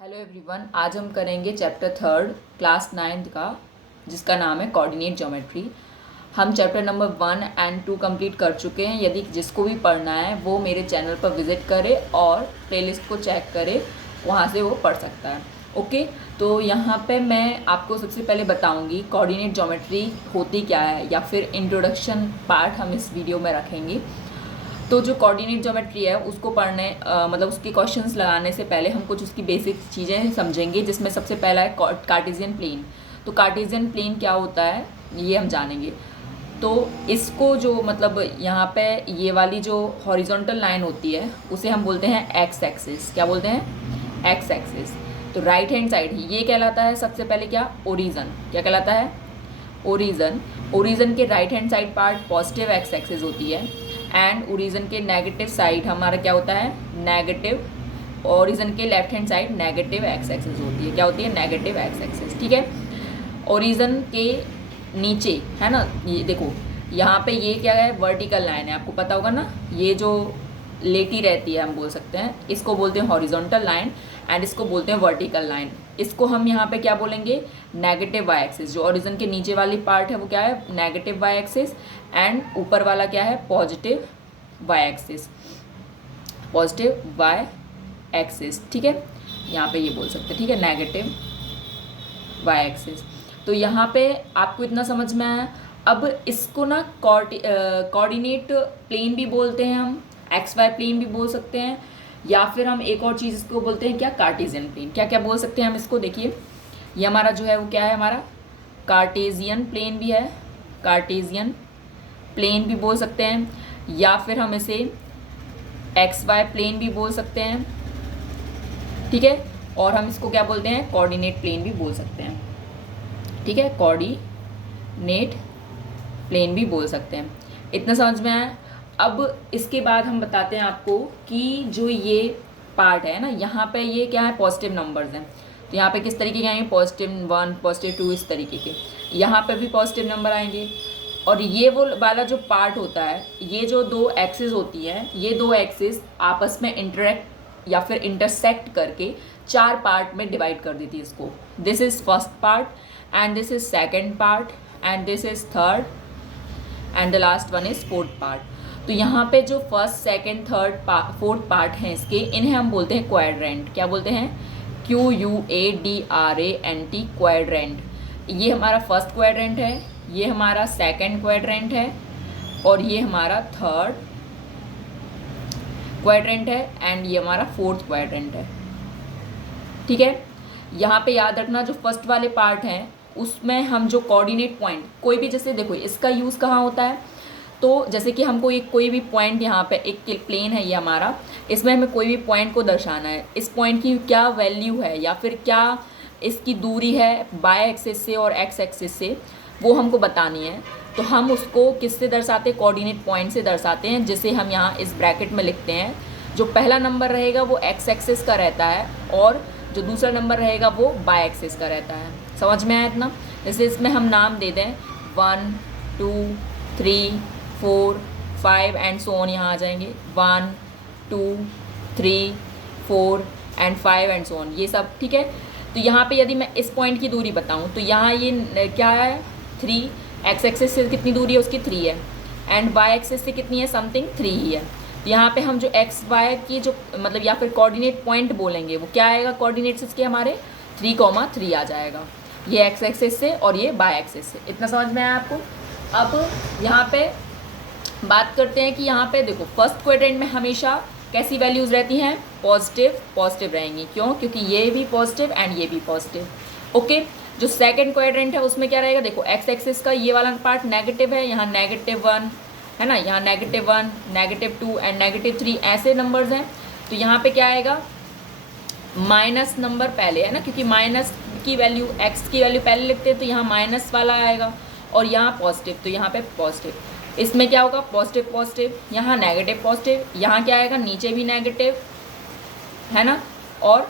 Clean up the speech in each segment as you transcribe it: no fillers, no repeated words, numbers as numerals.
Hello everyone, आज हम करेंगे चैप्टर थर्ड क्लास 9th का, जिसका नाम है कोऑर्डिनेट ज्योमेट्री। हम चैप्टर नंबर 1 एंड 2 कंप्लीट कर चुके हैं। यदि जिसको भी पढ़ना है वो मेरे चैनल पर विज़िट करे और प्लेलिस्ट को चेक करे, वहाँ से वो पढ़ सकता है। ओके, तो यहाँ पे मैं आपको सबसे पहले बताऊँगी कोऑर्डिनेट ज्योमेट्री होती क्या है, या फिर इंट्रोडक्शन पार्ट हम इस वीडियो में रखेंगे। तो जो कोऑर्डिनेट ज्योमेट्री है उसको पढ़ने मतलब उसके क्वेश्चंस लगाने से पहले हम कुछ उसकी बेसिक चीज़ें समझेंगे, जिसमें सबसे पहला है कार्टेशियन प्लेन। तो कार्टेशियन प्लेन क्या होता है ये हम जानेंगे। तो इसको जो मतलब यहाँ पे ये वाली जो हॉरिजॉन्टल लाइन होती है उसे हम बोलते हैं एक्स एक्सिस। क्या बोलते हैं? X axis. तो राइट हैंड साइड ये कहलाता है सबसे पहले क्या? ओरिजन। क्या कहलाता है? ओरिजन। ओरिजन के right hand side part positive x axis होती है, एंड ओरिजन के नेगेटिव साइड हमारा क्या होता है? नेगेटिव। ओरिजन के left hand side negative x axis होती है। क्या होती है? Negative x axis. ठीक है। ओरिजन के नीचे है ना, ये देखो यहाँ पे ये क्या है? वर्टिकल लाइन है, आपको पता होगा ना। ये जो लेटी रहती है हम बोल सकते हैं, इसको बोलते हैं हॉरिजॉन्टल लाइन, एंड इसको बोलते हैं वर्टिकल लाइन। इसको हम यहाँ पे क्या बोलेंगे? Negative Y axis. जो ओरिजिन के नीचे वाली पार्ट है वो क्या है? नेगेटिव वाई एक्सिस, एंड ऊपर वाला क्या है? Positive Y axis. Positive Y axis. ठीक है, यहाँ पे ये बोल सकते हैं। ठीक है, नेगेटिव वाई एक्सिस। तो यहाँ पे आपको इतना समझ में आया। अब इसको ना कोऑर्डिनेट प्लेन भी बोलते हैं हम, एक्स वाई प्लेन भी बोल सकते हैं, या फिर हम एक और चीज़ इसको बोलते हैं क्या? Cartesian plane. क्या क्या बोल सकते हैं हम इसको? देखिए, ये हमारा जो है वो क्या है? हमारा कार्टेशियन प्लेन भी है, कार्टेशियन प्लेन भी बोल सकते हैं, या फिर हम इसे एक्स वाई प्लेन भी बोल सकते हैं। ठीक है, और हम इसको क्या बोलते हैं? कोऑर्डिनेट प्लेन भी बोल सकते हैं। ठीक है, कोऑर्डिनेट प्लेन भी बोल सकते हैं। इतना समझ में आया। अब इसके बाद हम बताते हैं आपको कि जो ये पार्ट है ना, यहाँ पे ये क्या है? पॉजिटिव नंबर्स हैं। तो यहाँ पे किस तरीके के आएंगे? +1, +2, इस तरीके के। यहाँ पे भी पॉजिटिव नंबर आएंगे। और ये वो वाला जो पार्ट होता है, ये जो दो एक्सिस होती हैं, ये दो एक्सिस आपस में इंटरेक्ट या फिर इंटरसेक्ट करके 4 पार्ट में डिवाइड कर देती है इसको। This is first part, and this is second part, and this is third, and the last one is fourth part. तो यहाँ पे जो first, second, third, fourth part हैं इसके, इन्हें हम बोलते हैं क्वाड्रेंट। क्या बोलते हैं? QUADRANT, quadrant. ये हमारा फर्स्ट क्वाड्रेंट है, ये हमारा सेकेंड क्वाड्रेंट है, और ये हमारा थर्ड क्वाड्रेंट है, एंड ये हमारा फोर्थ क्वाड्रेंट है। ठीक है, यहाँ पे याद रखना जो फर्स्ट वाले पार्ट हैं उसमें हम जो कोऑर्डिनेट पॉइंट, कोई भी, जैसे देखो इसका यूज़ कहाँ होता है? तो जैसे कि हमको एक कोई भी पॉइंट, यहाँ पे एक प्लेन है ये हमारा, इसमें हमें कोई भी पॉइंट को दर्शाना है। इस पॉइंट की क्या वैल्यू है, या फिर क्या इसकी दूरी है बाय एक्सिस से और एक्स एक्सिस से, वो हमको बतानी है। तो हम उसको किससे दर्शाते हैं? कोऑर्डिनेट पॉइंट से दर्शाते हैं, जिसे हम यहाँ इस ब्रैकेट में लिखते हैं। जो पहला नंबर रहेगा वो एक्स एक्सिस का रहता है, और जो दूसरा नंबर रहेगा वो बाय एक्सिस का रहता है। समझ में आया इतना? जैसे इसमें हम नाम दे दें 1, 2, 3, 4, 5 एंड सो ऑन, यहाँ आ जाएंगे 1, 2, 3, 4 एंड 5 एंड सो ऑन, ये सब। ठीक है, तो यहाँ पे यदि मैं इस पॉइंट की दूरी बताऊँ तो यहाँ ये क्या है? 3। एक्स एक्सिस से कितनी दूरी है उसकी? 3 है, एंड वाई एक्सिस से कितनी है? समथिंग 3 ही है। तो यहाँ पे हम जो एक्स वाई की जो मतलब या फिर कोऑर्डिनेट पॉइंट बोलेंगे वो क्या आएगा? कोऑर्डिनेट्स इसके हमारे 3,3 आ जाएगा। ये एक्स एक्सिस से और ये वाई एक्सिस से। इतना समझ में आया आपको? अब यहाँ पे बात करते हैं कि यहाँ पे देखो फर्स्ट क्वाड्रेंट में हमेशा कैसी वैल्यूज़ रहती हैं? पॉजिटिव पॉजिटिव रहेंगी। क्यों? क्योंकि ये भी पॉजिटिव एंड ये भी पॉजिटिव। ओके, जो सेकंड क्वाड्रेंट है उसमें क्या रहेगा? देखो एक्स एक्सिस का ये वाला पार्ट नेगेटिव है, यहाँ -1 है ना, यहाँ -1, -2 एंड -3 ऐसे नंबर्स हैं। तो यहाँ पे क्या आएगा? माइनस नंबर पहले है ना, क्योंकि माइनस की वैल्यू, एक्स की वैल्यू पहले लिखते हैं, तो यहाँ माइनस वाला आएगा, और यहाँ पॉजिटिव, तो यहाँ पे पॉजिटिव। इसमें क्या होगा? पॉजिटिव पॉजिटिव, यहाँ नेगेटिव पॉजिटिव, यहाँ क्या आएगा? नीचे भी नेगेटिव है ना, और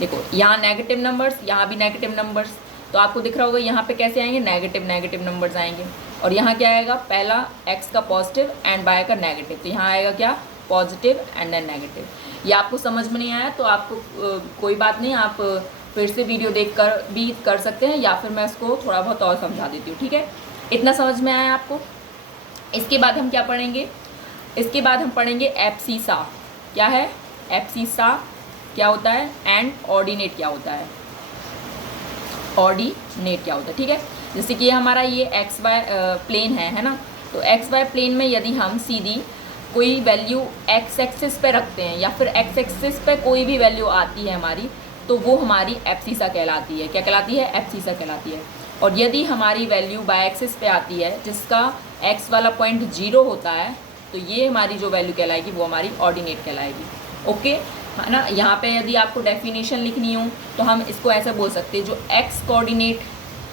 देखो यहाँ नेगेटिव नंबर्स, यहाँ भी नेगेटिव नंबर्स। तो आपको दिख रहा होगा यहाँ पे कैसे आएंगे? नेगेटिव नेगेटिव नंबर्स आएंगे। और यहाँ क्या आएगा? पहला एक्स का पॉजिटिव एंड वाई का नेगेटिव, तो यहाँ आएगा क्या? Positive and then negative. ये आपको समझ में नहीं आया तो आपको कोई बात नहीं, आप फिर से वीडियो देखकर भी कर सकते हैं, या फिर मैं इसको थोड़ा बहुत और समझा देती हूँ, ठीक है। इतना समझ में आया आपको। इसके बाद हम क्या पढ़ेंगे, इसके बाद हम पढ़ेंगे एब्सिसा। क्या है एब्सिसा, क्या होता है, एंड ऑर्डिनेट क्या होता है, ऑर्डिनेट क्या होता है, ठीक है। जैसे कि हमारा ये एक्स वाई प्लेन है ना, तो एक्स वाई प्लेन में यदि हम सीधी कोई वैल्यू एक्स एक्सिस पे रखते हैं या फिर एक्स एक्सिस पे कोई भी वैल्यू आती है हमारी, तो वो हमारी एब्सिसा कहलाती है। क्या कहलाती है, एब्सिसा कहलाती है। और यदि हमारी वैल्यू बाई एक्सिस पे आती है जिसका एक्स वाला पॉइंट 0 होता है, तो ये हमारी जो वैल्यू कहलाएगी वो हमारी ऑर्डिनेट कहलाएगी। ओके है ना। यहाँ पे यदि आपको डेफिनेशन लिखनी हो तो हम इसको ऐसे बोल सकते हैं, जो x coordinate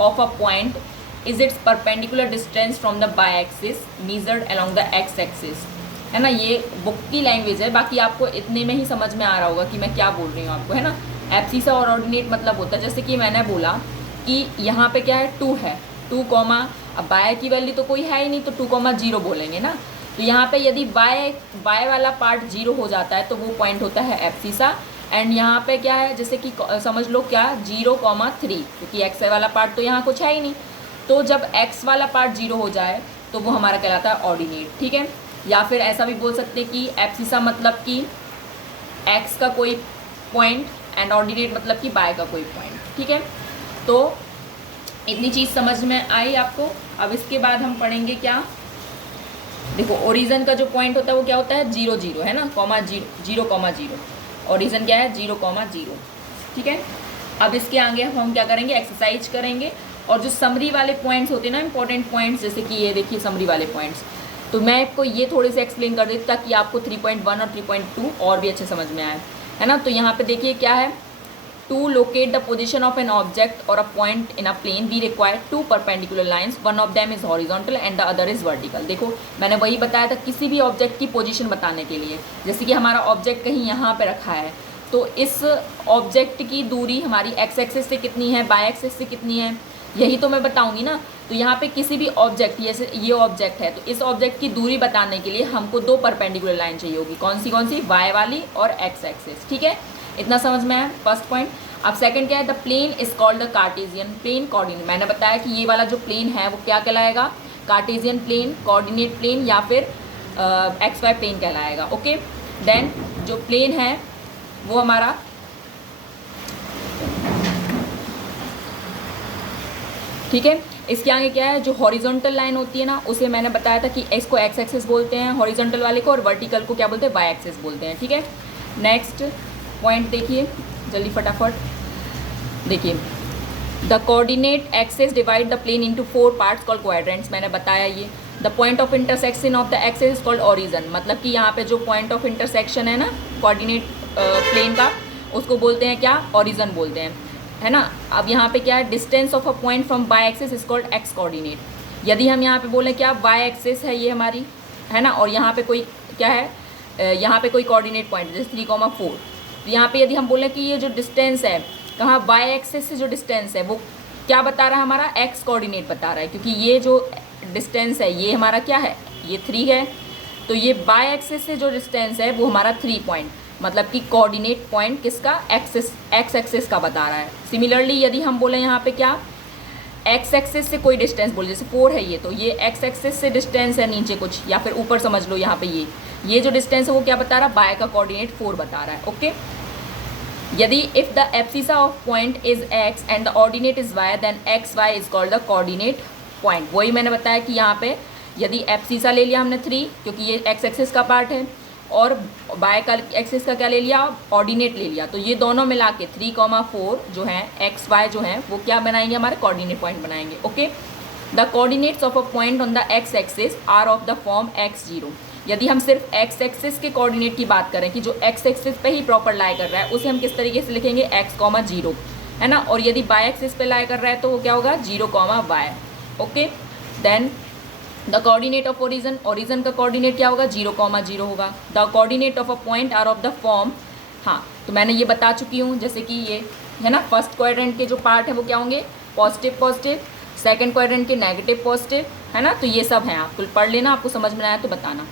of a point is it's perpendicular distance from the by axis measured along the x axis, है ना। ये बुक की लैंग्वेज है, बाकी आपको इतने में ही समझ में आ रहा होगा कि मैं क्या बोल रही हूँ आपको, है ना। एब्सिसा और ऑर्डिनेट मतलब होता है, जैसे कि मैंने बोला कि यहाँ पे क्या है 2 है, 2 कॉमा, अब बाय की वैल्यू तो कोई है ही नहीं तो 2,0 बोलेंगे ना। तो यहाँ पे यदि बाय वाला पार्ट 0 हो जाता है तो वो पॉइंट होता है एब्सिसा। एंड यहाँ पे क्या है, जैसे कि समझ लो क्या 0,3, क्योंकि एक्स वाला पार्ट तो यहाँ कुछ है ही नहीं, तो जब एक्स वाला पार्ट 0 हो जाए तो वो हमारा कहलाता है ऑर्डिनेट, ठीक है। या फिर ऐसा भी बोल सकते हैं कि एब्सिसा मतलब कि एक्स का कोई पॉइंट एंड ऑर्डिनेट मतलब कि बाय का कोई पॉइंट, ठीक है। तो इतनी चीज़ समझ में आई आपको। अब इसके बाद हम पढ़ेंगे क्या, देखो ओरिजिन का जो पॉइंट होता है वो क्या होता है 0 0, है ना, कॉमा 0,0। ओरिजिन क्या है 0,0, ठीक है। अब इसके आगे हम क्या करेंगे, एक्सरसाइज करेंगे। और जो समरी वाले पॉइंट्स होते हैं ना, इंपॉर्टेंट पॉइंट्स, जैसे कि ये देखिए समरी वाले पॉइंट्स, तो मैं आपको ये थोड़े से एक्सप्लेन कर देती ताकि आपको 3.1 और 3.2 और भी अच्छे समझ में आए, है ना। तो यहाँ पे देखिए क्या है, to locate the position of an object और a point in a plane we require 2 perpendicular lines, one of them is horizontal and the other is vertical. देखो मैंने वही बताया था, किसी भी ऑब्जेक्ट की पोजीशन बताने के लिए, जैसे कि हमारा ऑब्जेक्ट कहीं यहाँ पे रखा है, तो इस ऑब्जेक्ट की दूरी हमारी एक्स एक्सिस से कितनी है, बाय एक्सिस से कितनी है, यही तो मैं बताऊंगी ना। तो यहाँ पे किसी भी ऑब्जेक्ट, जैसे ये ऑब्जेक्ट है, तो इस ऑब्जेक्ट की दूरी बताने के लिए हमको 2 परपेंडिकुलर लाइन चाहिए होगी। कौन सी, वाई वाली और एक्स एक्सिस, ठीक है। इतना समझ में आया फर्स्ट पॉइंट। अब सेकंड क्या है, the plane is called the Cartesian plane coordinate. मैंने बताया कि ये वाला जो प्लेन है वो क्या कहलाएगा, कार्टेशियन प्लेन, कोऑर्डिनेट प्लेन या फिर एक्स वाई प्लेन कहलाएगा। ओके, देन जो प्लेन है वो हमारा ठीक है। इसके आगे क्या है, जो हॉरिजॉन्टल लाइन होती है ना, उसे मैंने बताया था कि इसको एक्स एक्सिस बोलते हैं हॉरिजॉन्टल वाले को, और वर्टिकल को क्या बोलते हैं, वाई एक्सिस बोलते हैं, ठीक है। नेक्स्ट पॉइंट देखिए जल्दी फटाफट, देखिए the coordinate axis divide the plane into 4 parts called quadrants. मैंने बताया ये। The point of intersection of the axis is called origin, मतलब कि यहाँ पे जो पॉइंट ऑफ इंटरसेक्शन है ना कोऑर्डिनेट प्लेन का, उसको बोलते हैं क्या, ओरिजिन बोलते हैं, है ना। अब यहाँ पे क्या है, distance of a point from by axis is called x coordinate. यदि हम यहाँ पे बोलें क्या, बाई एक्सिस है ये हमारी, है ना, और यहाँ पे कोई क्या है, यहाँ पे कोई कोऑर्डिनेट पॉइंट जैसे 3,4, तो यहाँ पे यदि हम बोलें कि ये जो डिस्टेंस है कहाँ, बाई एक्सिस से जो डिस्टेंस है वो क्या बता रहा है, हमारा एक्स कोऑर्डिनेट बता रहा है, क्योंकि ये जो डिस्टेंस है ये हमारा क्या है, ये 3 है, तो ये बाई एक्सिस से जो डिस्टेंस है वो हमारा 3 पॉइंट, मतलब कि कोऑर्डिनेट पॉइंट किसका, एक्स एक्सिस का बता रहा है। सिमिलरली यदि हम बोलें यहाँ पे क्या, एक्स एक्सिस से कोई डिस्टेंस बोले, जैसे 4 है ये, तो ये एक्स एक्सिस से डिस्टेंस है नीचे कुछ, या फिर ऊपर समझ लो यहाँ पे ये जो डिस्टेंस है वो क्या बता रहा है, बाय का कोऑर्डिनेट 4 बता रहा है। ओके, यदि if the abscissa of point is X and the ordinate is Y, then X Y is called the coordinate point. वही मैंने बताया कि यहाँ पे यदि एब्सिसा ले लिया हमने 3, क्योंकि ये एक्स एक्सिस का पार्ट है, और बाय का एक्सिस का क्या ले लिया, ऑर्डिनेट ले लिया, तो ये दोनों मिला के 3,4 जो है एक्स वाई जो है वो क्या बनाएंगे, हमारे कोऑर्डिनेट पॉइंट बनाएंगे। Okay, the coordinates of a point on the x axis are of the form x0। यदि हम सिर्फ एक्स एक्सिस के कोऑर्डिनेट की बात करें कि जो एक्स एक्सिस पे ही प्रॉपर लाई कर रहा है, उसे हम किस तरीके से लिखेंगे, x,0, है ना। और यदि बाय एक्सिस पे लाई कर रहा है तो वो क्या होगा, 0,y। Okay, then the coordinate of origin, origin का कोऑर्डिनेट क्या होगा, 0,0 होगा। The coordinate of a point are of the form, हाँ तो मैंने ये बता चुकी हूँ, जैसे कि ये है ना, फर्स्ट क्वाड्रेंट के जो पार्ट है वो क्या होंगे, पॉजिटिव पॉजिटिव, सेकंड क्वाड्रेंट के नेगेटिव पॉजिटिव, है ना। तो ये सब हैं, आपको पढ़ लेना, आपको समझ में आया तो बताना।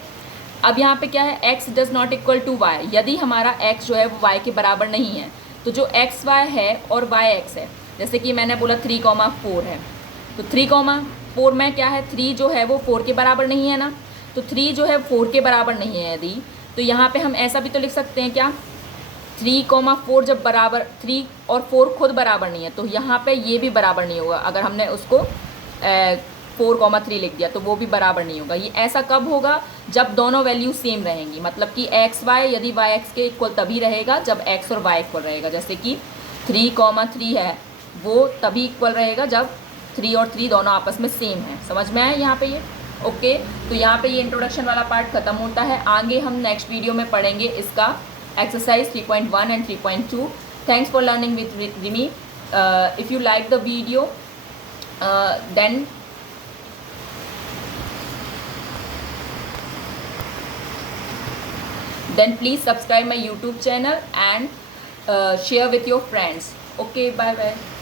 अब यहाँ पे क्या है, x does not equal to y, यदि हमारा x जो है वो y के बराबर नहीं है, तो जो एक्स वाई है और वाई एक्स है, जैसे कि मैंने बोला 3,4 है, तो 3,4 में क्या है, 3 जो है वो 4 के बराबर नहीं है ना, तो 3 जो है 4 के बराबर नहीं है यदि, तो यहाँ पे हम ऐसा भी तो लिख सकते हैं क्या, 3,4 जब बराबर 3 और 4 खुद बराबर नहीं है, तो यहाँ पे ये भी बराबर नहीं होगा। अगर हमने उसको 4,3 लिख दिया तो वो भी बराबर नहीं होगा। ये ऐसा कब होगा, जब दोनों वैल्यू सेम रहेंगी, मतलब कि एक्स वाई यदि वाई एक्स के इक्वल तभी रहेगा जब एक्स और वाई इक्वल रहेगा। जैसे कि 3,3 है, वो तभी इक्वल रहेगा जब 3 और 3 दोनों आपस में सेम है। समझ में आया यहाँ पे ये? ओके, तो यहाँ पे ये इंट्रोडक्शन वाला पार्ट ख़त्म होता है। आगे हम नेक्स्ट वीडियो में पढ़ेंगे इसका exercise 3.1 and 3.2. Thanks for learning with me. If you like the video, then please subscribe my YouTube channel and share with your friends. Okay, bye bye.